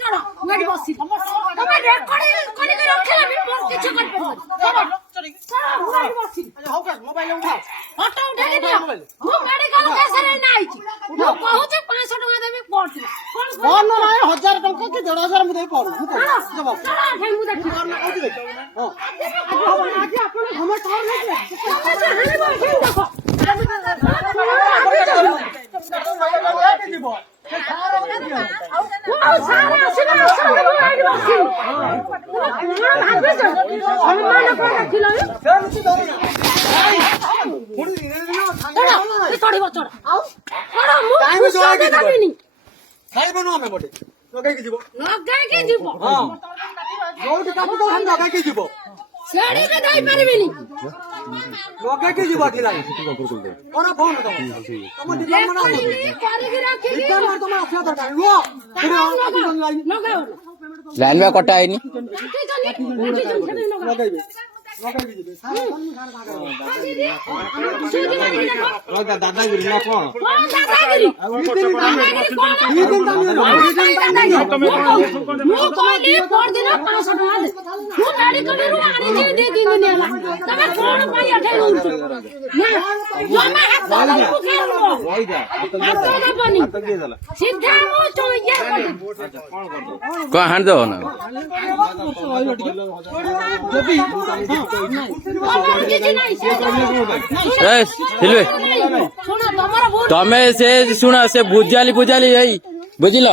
चढ़ो मैं बसी तुम रेकॉर्डिंग करी के रखला भी मोर किछ कर पे चलो मैं बसी हो का मोबाइल उठाओ ऑटो उठा के दियो मु मेडिकल केस रे नाही छी मु कहूची 500 टका देबी पड़ती फोन ना 1000 टका कि 1500 मु देई पड़ जब चलो भाई मु देखि हां आज अपन हम ठहर नहीं देखो लाइन में कटा है नी दादागिरी ना कौन कौन हाथ दो ना तमे से शुण से बुझाली बुझाली यही बुझल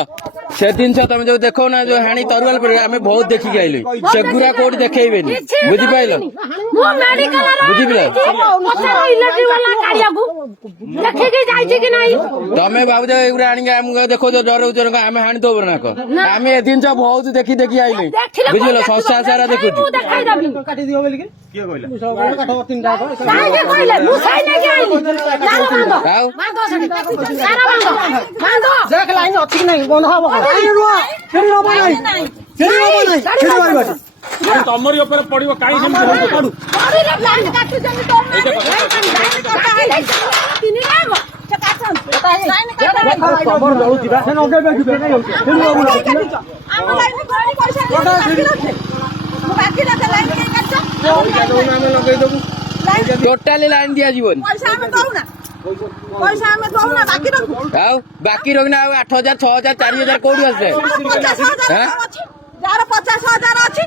से जिन तुम जो देख ना जो हाणी तरुआल पर आम बहुत देखिक आइल सेगुरा कौट देखेबे बुझिपाल तमे भाव एगुरा आने देख डर आम हाणी दब ना आम ए जिन बहुत देखी देखी आइल बुझल संस्था सारा देखु तमरी ऊपर पड़ो कहीं टोटाली लाइन दिया जीवन पैसा हमें दो ना बाकी रखना 8000 6000 4000 कौन आसे जार 50,000 अच्छी